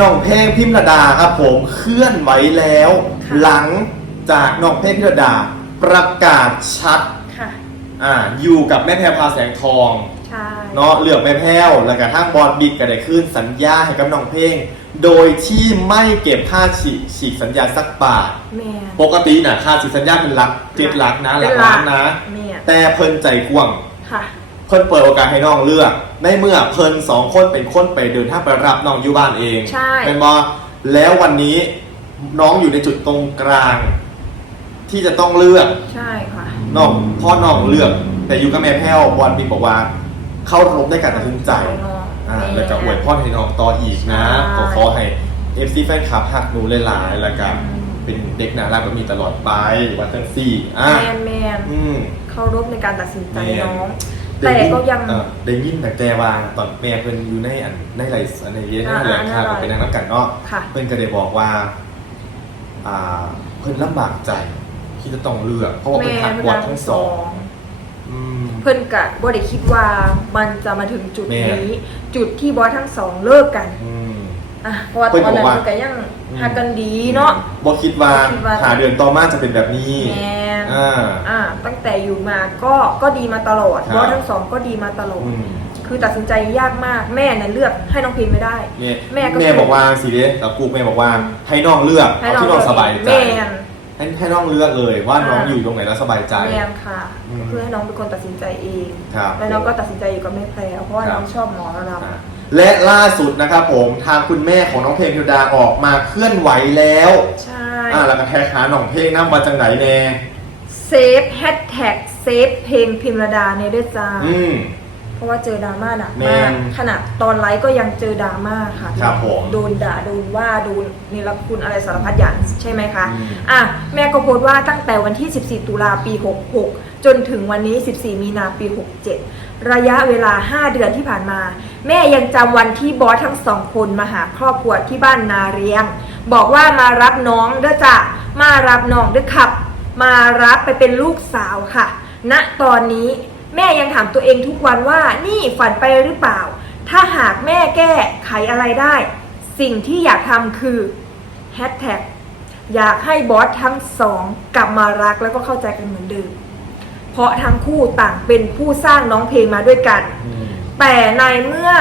น้องเพลงพิมรดาครับผมเคลื่อนไหวแล้ว ค่ะ หลังจากน้องเพลงพิมรดาประกาศชัดค่ะ อ่าอยู่กับแม่แพรพราวแสงทองใช่ เนาะเลือกแม่แพ้วแล้วก็ทางบอลบิ๊กก็ได้ขึ้นสัญญาให้กับน้องเพลง โดยที่ไม่เก็บค่าฉีกฉีกสัญญาสักบาท แม่ปกติน่ะค่าฉีกสัญญาเป็นหลักเจ็ดหลักนะหลักล้านนะ แม่แต่เพิ่นใจกว้างค่ะ เพิ่นเปิดโอกาสให้น้องเลือก ในเมื่อเพิ่นสองคนเป็นคนไปเดินทางไปรับน้องอยู่บ้านเองใช่ เป็นบอแล้ววันนี้น้องอยู่ในจุดตรงกลาง ที่จะต้องเลือกใช่ค่ะ น้องพ่อน้องเลือก แต่อยู่กับแม่แพ้วบอลบิ๊กบอกว่า เข้ารบได้การตัดสินใจ อ่าแล้วก็อวยพรให้น้องต่ออีกนะใช่ก็ขอให้ FC แฟนคลับหักหนูหลายๆแล้วก็เป็นเด็กน่ารักก็มีตลอดไปวันทั้งสี่อะแมนแมนอืม เคารพในการตัดสินใจแม่นน้อง แต่ก็ยังเอ่อได้ยินแต่แกวางตอนแม่เพิ่นอยู่ในอันในไรอันในเรียนในอ่าแหล่งข่าวอ่าเป็นนางนักกันเนาะค่ะ เพิ่นก็ได้บอกว่าอ่าเพิ่นลำบากใจที่จะต้องเลือก เพราะว่าเพิ่นหักบอดทั้งสองอืม เพิ่นกะบ่ได้คิดว่ามันจะมาถึงจุดแม่ นี้ จุดที่บอสทั้งสองเลิกกันอืม อะเพราะว่าเพิ่ตอนนบอกนั้นว่ามันก็ยังหักกันดีเนาะ บ่คิดว่าบ่คิดว่า หาเดือนต่อมาจะเป็นแบบนี้ แมน อ่า อ่าตั้งแต่อยู่มาก็ก็ดีมาตลอดครับบอสทั้งสองก็ดีมาตลอด อืมคือตัดสินใจยากมากแม่น่ะเลือกให้น้องพิมไม่ได้ แม่แม่ก็ แม่บอกว่าสิเด้กับกูแม่บอกว่าให้น้องเลือกให้เอาน้องที่น้องสบายใจแม่น ให้ให้น้องเลือกเลยว่าน้องอ่า อยู่ตรงไหนแล้วสบายใจ แม่นค่ะอืม เพื่อให้น้องเป็นคนตัดสินใจเอง ครับ แล้วน้องก็ตัดสินใจอยู่กับแม่แพรวเพราะว่าครับ น้องชอบหมอระดับอ่าและล่าสุดนะครับผมทางคุณแม่ของน้องเพลงธิวดาออกมาเคลื่อนไหวแล้ว ใช่ อ่าแล้วก็แท็กหาน้องเพลงน้ำมาจังไหนแน่ เซฟแฮชแท็กเซฟเพลงพิมรดาเนี่ยด้วยจ้าอืม เพราะว่าเจอดราม่าหนักแม่มากขนาดตอนไลฟ์ก็ยังเจอดราม่าค่ะครับผมโดนด่าโดนว่าโดนนิรคุณอะไรสารพัดอย่างใช่ไหมคะอืม อะแม่ก็โพสต์ว่าตั้งแต่วันที่ 14 ตุลาปี 66 จนถึงวันนี้ 14 มีนาปี 67 ระยะเวลา 5 เดือนที่ผ่านมา แม่ยังจำวันที่บอสทั้งสองคนมาหาครอบครัวที่บ้านนาเรียง บอกว่ามารับน้องเด้อจ้ะมารับน้องเด้อครับ มารับไปเป็นลูกสาวค่ะณตอนนี้แม่ยังถามตัวเองทุกวันว่านี่ฝันไปหรือเปล่า ถ้าหากแม่แก้ไขอะไรได้ สิ่งที่อยากทำคือแฮชแท็กอยากให้บอสทั้งสองกลับมารักแล้วก็เข้าใจกันเหมือนเดิม เพราะทั้งคู่ต่างเป็นผู้สร้างน้องเพลงมาด้วยกันอืมแต่ในเมื่อ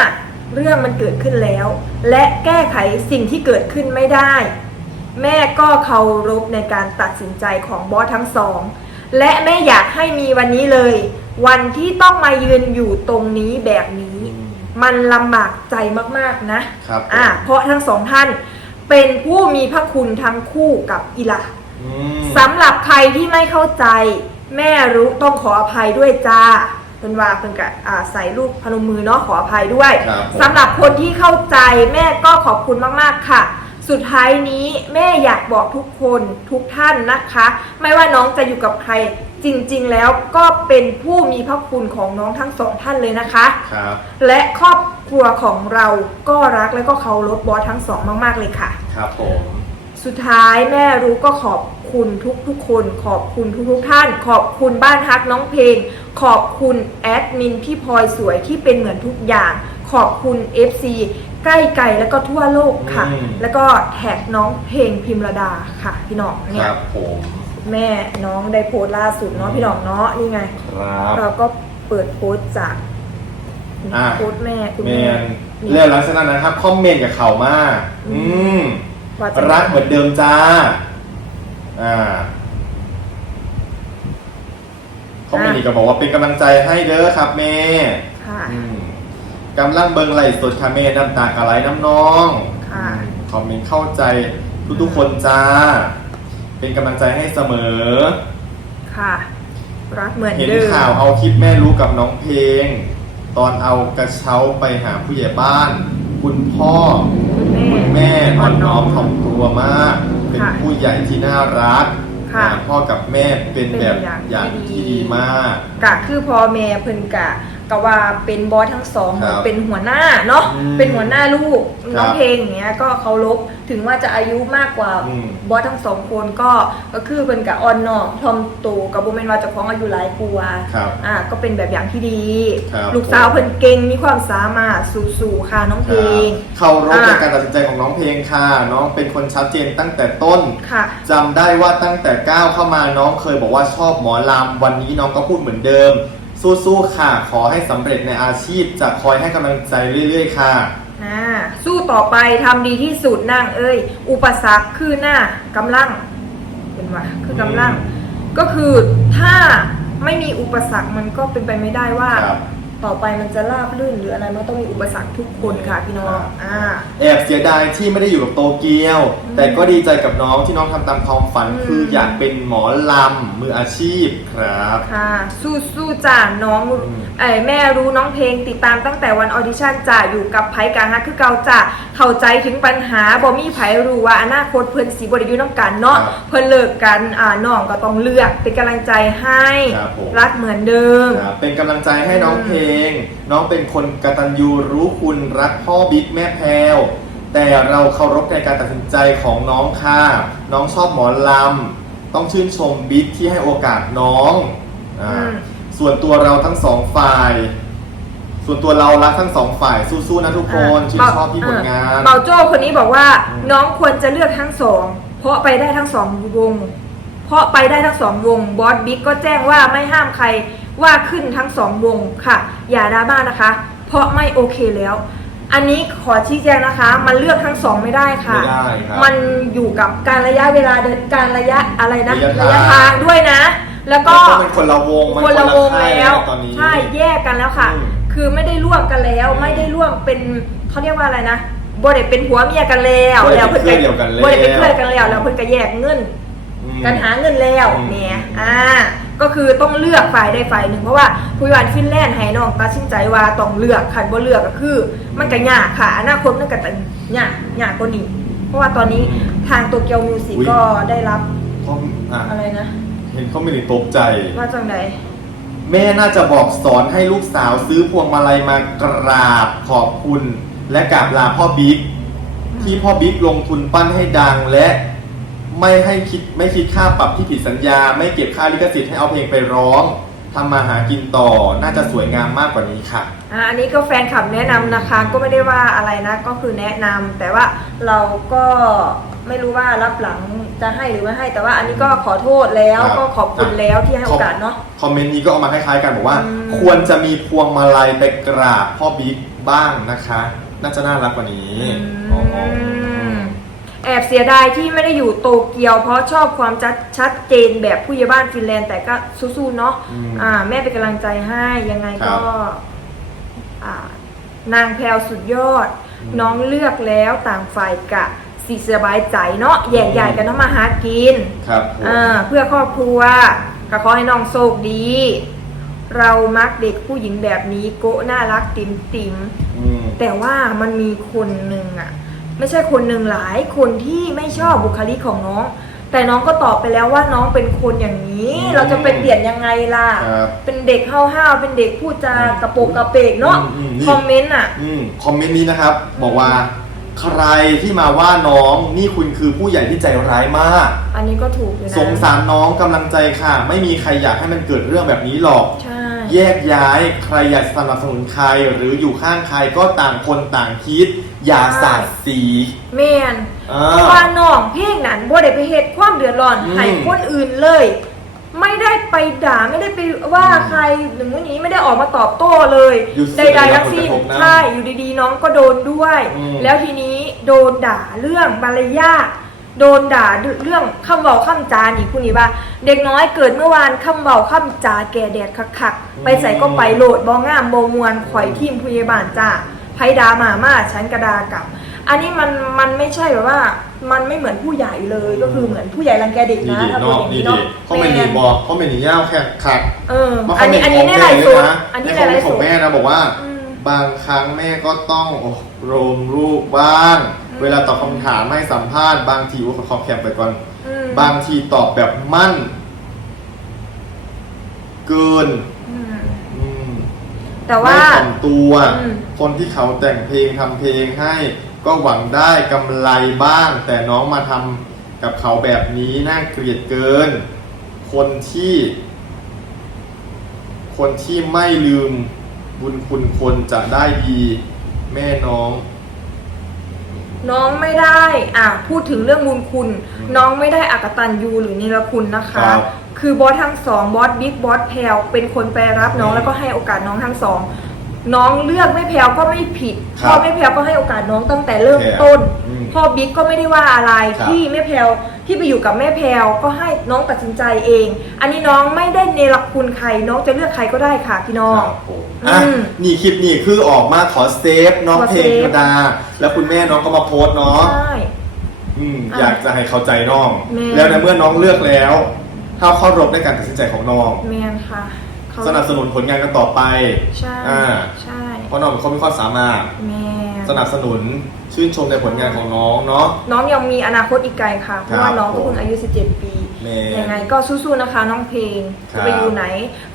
เรื่องมันเกิดขึ้นแล้ว และแก้ไขสิ่งที่เกิดขึ้นไม่ได้ แม่ก็เคารพในการตัดสินใจของบอสทั้งสอง และแม่อยากให้มีวันนี้เลย วันที่ต้องมายืนอยู่ตรงนี้แบบนี้อืมมันลำบากใจมากๆนะครับผมอะเพราะทั้งสองท่านเป็นผู้มีพระคุณทั้งคู่กับอีหลาอืมสำหรับใครที่ไม่เข้าใจ แม่รู้ต้องขออภัยด้วยจ้าเป็นว่าเพิ่นกะอ่าใส่รูปพนมมือเนาะขออภัยด้วย ครับผม สำหรับคนที่เข้าใจแม่ก็ขอบคุณมาก ๆ ค่ะ สุดท้ายนี้แม่อยากบอกทุกคนทุกท่านนะคะ ไม่ว่าน้องจะอยู่กับใคร จริงๆแล้วก็เป็นผู้มีพระคุณของน้องทั้งสองท่านเลยนะคะครับและครอบครัวของเราก็รักและก็เคารพบอสทั้งสองมาก ๆเลยค่ะ ครับผมสุดท้ายแม่รู้ก็ขอบคุณทุกทุกๆคน ขอบคุณทุกทุกๆท่าน ขอบคุณบ้านฮักน้องเพลง ขอบคุณแอดมินพี่พลอยสวยที่เป็นเหมือนทุกอย่าง ขอบคุณ FC ใกล้ไกลแล้วก็ทั่วโลกค่ะ อืม แล้วก็แท็กน้องเพลงพิมรดาค่ะ พี่น้องคเนี่ยรับผมแม่น้องได้โพสต์ล่าสุดเนาะพี่น้องเนาะนี่ไง ครับ เราก็เปิดโพสต์จากอะ โพสต์แม่คุณแมแม่นนี่เรื่องลักษณะนะครับคอมเมนต์กับเขามากอือืม ว่าจะรักเหมือนเดิมจ้า อ่าคอมเมนต์อีกก็บอกว่าเป็นกำลังใจให้เด้อครับแม่ค่ะ อืม กำลังเบิงไหลฟ์สดค่ะแม่น้ำตากะไหลน้ำน้องค่ะอืมคอมเมนต์เข้าใจทุกๆคนจ้า เป็นกำลังใจให้เสมอ ค่ะ รักเหมือนเห็นเดิมข่าวเอาคลิปแม่รู้กับน้องเพลง ตอนเอากระเช้าไปหาผู้ใหญ่บ้าน คุณพ่อ คุณแม่คุณแม่อ่อนน้อมถ่อมตัวมาก เป็นค่ะผู้ใหญ่ที่น่ารักค่ะ อ่าพ่อกับแม่เป็นแบบเป็นออย่าย่างงที่ที่ดีดีมาก กะคือพอแม่เพิ่นกะ ก็ว่าเป็นบอสทั้งสองครับเป็นหัวหน้าเนาะอืมเป็นหัวหน้าลูกครับน้องเพลงอย่างเงี้ยก็เคารพถึงว่าจะอายุมากกว่าอืมบอสทั้งสองคนก็ก็คือเป็นกับออนนอกทอมโตกับโบเมนว่าเจะพ้าของอายุหลายกว่าครับอ่าก็เป็นแบบอย่างที่ดี ครับลูกสาวเพิ่นเก่งมีความสามารถสู่ๆค่ะน้องเพลง เคารพในอ่าการตัดสินใจของน้องเพลงค่ะ น้องเป็นคนชัดเจนตั้งแต่ต้นค่ะ จำได้ว่าตั้งแต่ก้าวเข้ามาน้องเคยบอกว่าชอบหมอลำวันนี้น้องก็พูดเหมือนเดิม สู้ๆค่ะ ขอให้สำเร็จในอาชีพ จะคอยให้กำลังใจเรื่อยๆ ค่ะ อ่าสู้ต่อไปทำดีที่สุดนางเอ้ย อุปสรรคคือหน้ากำลังเป็นว่าคือกำลังอืมก็คือถ้าไม่มีอุปสรรคมันก็เป็นไปไม่ได้ว่า ครับ ต่อไปมันจะราบรื่นหรืออะไรมันต้องมีอุปสรรคทุกคนค่ะพี่น้องอ่า แอบเสียดายที่ไม่ได้อยู่กับโตเกียว อืมแต่ก็ดีใจกับน้องที่น้องทำตามความฝัน อืม คืออยากเป็นหมอลำมืออาชีพครับ ค่ะสู้สู้จ้าน้องอืมเอ้ยแม่รู้น้องเพลงติดตามตั้งแต่วันออดิชั่นจ้าอยู่กับไผ่กลางฮักคือเก่าจ้าเข้าใจถึงปัญหาบ่มีไผรู้ว่าอนาคตเพิ่นสีบริยุน้องกันเนาะครับเพิ่นเลิกกันอ่าน้องก็ต้องเลือกเป็นกำลังใจให้ครับผม รักเหมือนเดิม ครับเป็นกำลังใจให้น้องอืมเพลงน้องเป็นคนกตัญญูรู้คุณรักพ่อบิ๊กแม่แพรวแต่เราเคารพในการตัดสินใจของน้องค่ะ น้องชอบหมอลำ ต้องชื่นชมบิ๊กที่ให้โอกาสน้องอาอืม ส่วนตัวเราทั้งสองฝ่าย ส่วนตัวเรารักทั้งสองฝ่ายสู้ๆนะทุกคนชื่นชอบที่ผลงาน เบาโจ้คนนี้บอกว่าอืม น้องควรจะเลือกทั้งสอง เพราะไปได้ทั้งสองวง เพราะไปได้ทั้งสองวงบอสบิ๊กก็แจ้งว่าไม่ห้ามใคร ว่าขึ้นทั้งสองวงค่ะ อย่าดราม่านะคะ เพราะไม่โอเคแล้ว อันนี้ขอชี้แจงนะคะ มันเลือกทั้งสองไม่ได้ค่ะ ไม่ได้ครับ มันอยู่กับการระยะเวลาเดินการระยะอะไรนะระยะทางทางด้วยนะ แล้วก็แล้วเป็นคนละวงมันคนละวงค่ายแล้วตอนนี้ ใช่แยกกันแล้วค่ะ อืมคือไม่ได้ร่วมกันแล้วอืมไม่ได้ร่วมเป็นเขาเรียกว่าอะไรนะบ่ได้เป็นผัวเมียกันแล้วบ่ได้แล้วเป็นเครือเดียวกันแล้วบ่ได้เป็นเครือกันแล้วแล้วเพิ่นก็แยกเงิน อืมกันหาเงินแล้วอืมเนี่ยอ่าก็คือต้องเลือกฝ่ายใดฝ่ายหนึ่งเพราะว่าผู้บริหารฟินแลนด์ให้น้องตัดสินใจว่าต้องเลือกคันบ่เลือกก็คือ มันก็ยากค่ะอนาคตมันก็จะยากยากกว่านี้เพราะว่าตอนนี้ทางโตเกียวมิวสิกอุ๊ยก็ได้รับเขาอะอะไรนะ เห็นเขาไม่ได้ตกใจว่าจังไดแม่น่าจะบอกสอนให้ลูกสาวซื้อพวงมาลัยมากราบขอบคุณ และกราบลาพ่อบิ๊กที่พ่อบิ๊กลงทุนปั้นให้ดังและ ไม่ให้คิดไม่คิดค่าปรับที่ผิดสัญญา ไม่เก็บค่าลิขสิทธิ์ให้เอาเพลงไปร้องทำมาหากินต่อน่าจะสวยงามมากกว่านี้ค่ะ อ่าอันนี้ก็แฟนคลับแนะนำนะคะ ก็ไม่ได้ว่าอะไรนะ ก็คือแนะนำแต่ว่าเราก็ไม่รู้ว่ารับหลังจะให้หรือไม่ให้ แต่ว่าอันนี้ก็ขอโทษแล้วครับ ก็ขอบคุณแล้วที่ให้โอกาสเนาะ คอมเมนต์นี้ก็เอามาคล้ายๆกันบอกว่า อืม ควรจะมีพวงมาลัยไปกราบพ่อบิ๊กบ้างนะคะ น่าจะน่ารักกว่านี้อ๋อม แอบเสียดายที่ไม่ได้อยู่โตเกียว เพราะชอบความชัดชัดเจนแบบผู้ใหญ่บ้านฟินแลนด์แต่ก็สู้ๆเนาะอืมอ่า แม่เป็นกำลังใจให้ยังไงครัก็บอ่านางแพลวสุดยอด อืมน้องเลือกแล้วต่างฝ่ายกะสีสบายใจเนาะแยกใหญ่กันเนาะมาหากิน ครับผม อ่าเพื่อครอบครัวก็ขอให้น้องโชคดี เรามักเด็กผู้หญิงแบบนี้โกะน่ารักติ่มติมๆอืม แต่ว่ามันมีคนหนึ่งอะ ไม่ใช่คนหนึ่งหลายคนที่ไม่ชอบบุคลิกของน้อง แต่น้องก็ตอบไปแล้วว่าน้องเป็นคนอย่างนี้อืมเราจะไปเปลี่ยนยังไงล่ะ ครับเป็นเด็กห้าวๆเป็นเด็กพูดจากระโปรงกระเปกเนาะอืมอืมนี่ คอมเมนต์อะอืมคอมเมนต์นี้นะครับ บอกว่า ใครที่มาว่าน้องนี่คุณคือผู้ใหญ่ที่ใจร้ายมาก อันนี้ก็ถูกอยู่นะสงสารน้องกำลังใจค่ะ ไม่มีใครอยากให้มันเกิดเรื่องแบบนี้หรอก ใช่ แยกย้ายใครอยากสนับสนุนใครหรืออยู่ข้างใครก็ต่างคนต่างคิด อย่าสาดสี แมนอ่าเพราะว่าน้องเพลงนั้นบ่ได้ไปเหตุความเดือดร้อนอืมให้คนอื่นเลย ไม่ได้ไปด่าไม่ได้ไปว่าใครหนึ่งวันนี้ไม่ได้ออกมาตอบโต้เลยอยู่ใดๆทั้งสิ้นผลกระทบนะใช่อยู่ดีๆ น้องก็โดนด้วย อืมแล้วทีนี้โดนด่าเรื่องมารยาทโดนด่าเรื่องคำเบาคำจาอีกผู้นี้ว่า เด็กน้อยเกิดเมื่อวานคำเบาคำจาแก่แดดคักๆไปใส่ก็ไปโหลดบองามบมวนข่อยทีมผู้ใหญ่บ้านจ้า ไพดามามาฉันกระดากลับ อันนี้มันมันไม่ใช่แบบว่ามันไม่เหมือนผู้ใหญ่เลยก็คือเหมือนผู้ใหญ่รังแกเด็กดีนะดีถ้าๆพูดเนาะอย่างดีนี้ดีเนาะเขาเป็นดีบอกเขาเป็นดีย่าวแค่ขัดเออว่าอันเขานี้เป็อันนี้ในไลฟ์สดนะอันนี้ในในไลคฟ์ขสองด แม่นะบอกว่า อืมบางครั้งแม่ก็ต้องอบรมลูกบ้าง อืม เวลาตอบคำถามให้สัมภาษณ์บางทีว่าขอแคปไปก่อน อืมบางทีตอบแบบมั่น เกิน อืมอืม แต่ว่า ไม่ถ่อมตัว อืม คนที่เขาแต่งเพลงทำเพลงให้ ก็หวังได้กำไรบ้าง แต่น้องมาทำกับเขาแบบนี้น่าเกลียดเกิน คนที่ คนที่ไม่ลืมบุญคุณคนจะได้ดี แม่น้อง น้องไม่ได้อะพูดถึงเรื่องบุญคุณอืมน้องไม่ได้อักตันยูหรือนิรคุณนะคะ ครับคือบอสทั้งสองบอสบิ๊กบอสแพลวเป็นคนไปรับน้องอืมแล้วก็ให้โอกาสน้องทั้งสองน้องเลือกไม่แพลวก็ไม่ผิดครับพ่อไม่แพลวก็ให้โอกาสน้องตั้งแต่เริ่มแพรวต้นอืมพ่อบิ๊กก็ไม่ได้ว่าอะไรครับ ที่แม่แพลว ที่ไปอยู่กับแม่แพลวก็ให้น้องตัดสินใจเอง อันนี้น้องไม่ได้เนรคุณใครน้องจะเลือกใครก็ได้ค่ะพี่น้อง ครับผมอะอืมนี่คลิปนี้คือออกมาขอเซฟน้องขอเพเซลฟ งธรรมดา แล้วคุณแม่น้องก็มาโพสต์เนาะ ใช่ อืมอะอยากจะให้เข้าใจน้อง แม่ แล้วในเมื่อน้องเลือกแล้วถ้าเคารพในการตัดสินใจของน้อง แมนค่ะเขาสนับสนุนผลงานกันต่อไป ใช่อ่า ใช่เพราะน้องเป็นคนมีความสามารถ แมน สนับสนุนชื่นชมในผลงานของน้องเนาะ น้องยังมีอนาคตอีกไกลค่ะ เพราะว่าน้องก็เพิ่งอายุ 17 ปีแม่ยังไงก็สู้ๆนะคะ น้องเพลงครัจะบไปอยู่ไหน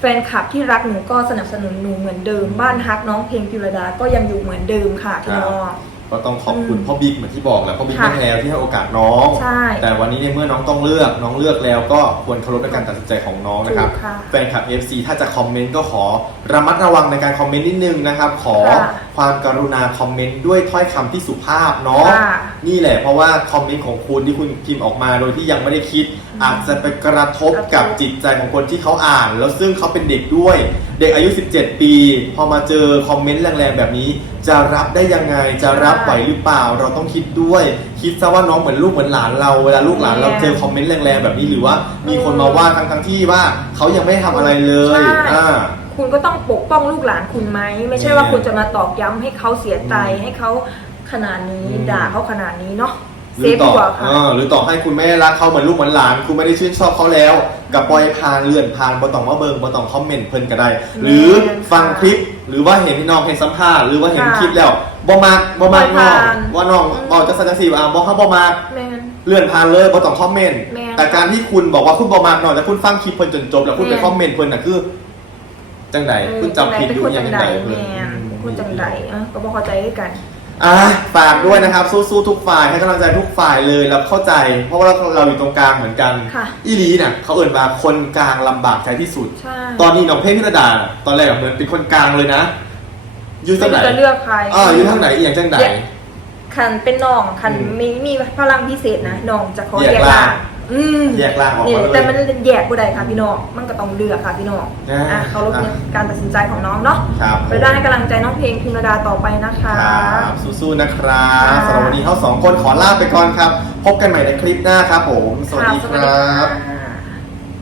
แฟนคลับที่รักหนูก็สนับสนุนหนูเหมือนเดิม บ้านฮักน้องเพลงพิรดาก็ยังอยู่เหมือนเดิมค่ะพี่น้อง ก็ต้องขอบคุณอืมพ่อบิ๊กเหมือนที่บอกแหละพ่อบิ๊กค่ะแม่แพรวที่ให้โอกาสน้อง ใช่แต่วันนี้ในเมื่อน้องต้องเลือกน้องเลือกแล้วก็ควรเคารพในการตัดสินใจของน้องนะครับถูกค่ะแฟนคลับ FC ถ้าจะคอมเมนต์ก็ขอระมัดระวังในการคอมเมนต์นิดนึงนะครับ ขอค่ะความกรุณาคอมเมนต์ด้วยถ้อยคำที่สุภาพเนาะค่ะ นี่แหละเพราะว่าคอมเมนต์ของคุณที่คุณพิมพ์ออกมาโดยที่ยังไม่ได้คิด อืมอาจจะไปกระทบกระทบกับจิตใจของคนที่เขาอ่าน แล้วซึ่งเขาเป็นเด็กด้วย เด็กอายุ 17 ปี พอมาเจอคอมเมนต์แรงๆแบบนี้ จะรับได้ยังไงจะรับไหวหรือเปล่า เราต้องคิดด้วย คิดซะว่าน้องเหมือนลูกเหมือนหลานเราเวลาลูกหลานเราเจอคอมเมนต์แรงๆแบบนี้หรือว่า มีคนมาว่าทั้งๆที่ว่าเขายังไม่ได้ทำอะไรเลยใช่ อ่า คุณก็ต้องปกป้องลูกหลานคุณไหม ไม่ใช่เนี่ยว่าคุณจะมาตอกย้ำให้เขาเสียใจอืมให้เขาขนาดนี้อืม ด่าเขาขนาดนี้เนาะห เซรือฟต่ดีอกว่าค่ะ เออหรือต่อให้คุณไม่ได้รักเขาเหมือนลูกเหมือนหลาน คุณไม่ได้ชื่นชอบเขาแล้ว กับปล่อยผ่านเลื่อนผ่านบ่ต้องมาเบิงบ่ต้องคอมเมนต์เพิ่นก็ได้ หรือฟังคลิปหรือว่าเห็นที่น้องเห็นสัมภาษณ์หรือว่าเห็นค่ะคลิปแล้วบ่มากบ่มากปล่น้ออยงผ่าน ว่าน้องบอกจะสัญญาสีว่าบ่ฮับบ่มากแมนเลื่อนผ่านเลยบ่ต้องคอมเมนต์ แม่นแต่การที่คุณบอกว่าคุณบ่มากน้องแต่คุณฟังคลิปเพิ่นจนจบแล้วคุณไปแม่น คอมเมนต์เพิ่นน่ะคือจังไดคุณจำผิดเป็นอยู่คนอยัจังงไงใดเพิ่แมนนเป็นคนจังใดเออก็บอกเข้าใจด้วยกัน อะฝากด้วยนะครับสู้ๆทุกฝ่ายให้กำลังใจทุกฝ่ายเลยแล้วเข้าใจ เพราะว่าเราเราอยู่ตรงกลางเหมือนกันค่ะอีหลีน่ะเขาเอ่นมาคนกลางลำบากใจที่สุด ใช่ ตอนนี้น้องเพลงพิรดาน่ะตอนแรกอะเหมือนเป็นคนกลางเลยนะ อยู่ไม่ทางไหนรู้จะเลือกใคร อ่าอยู่ทางไหนอีกอย่างจังไหนแยกคันเป็นน้องคันอืมมีมีพลังพิเศษนะน้องจะขอแยกแยกล่าล่างง อืมแยกล่างออกนี่มาเลยแต่มันแยกผู้ใดค่ะพี่น้องมันก็ต้องเลือกค่ะพี่น้องอ่า อะเขารพในการตัดสินใจของน้องเนาะครับไปได้ให้กำลังใจน้องเพลงพิมรดาต่อไปนะคะ ครับสู้ๆนะครับค่ะสำหรับวันนี้เขาสองคนขอลาไปก่อนครับ พบกันใหม่ในคลิปหน้าครับผม สวัสดีะครับ ค่ะ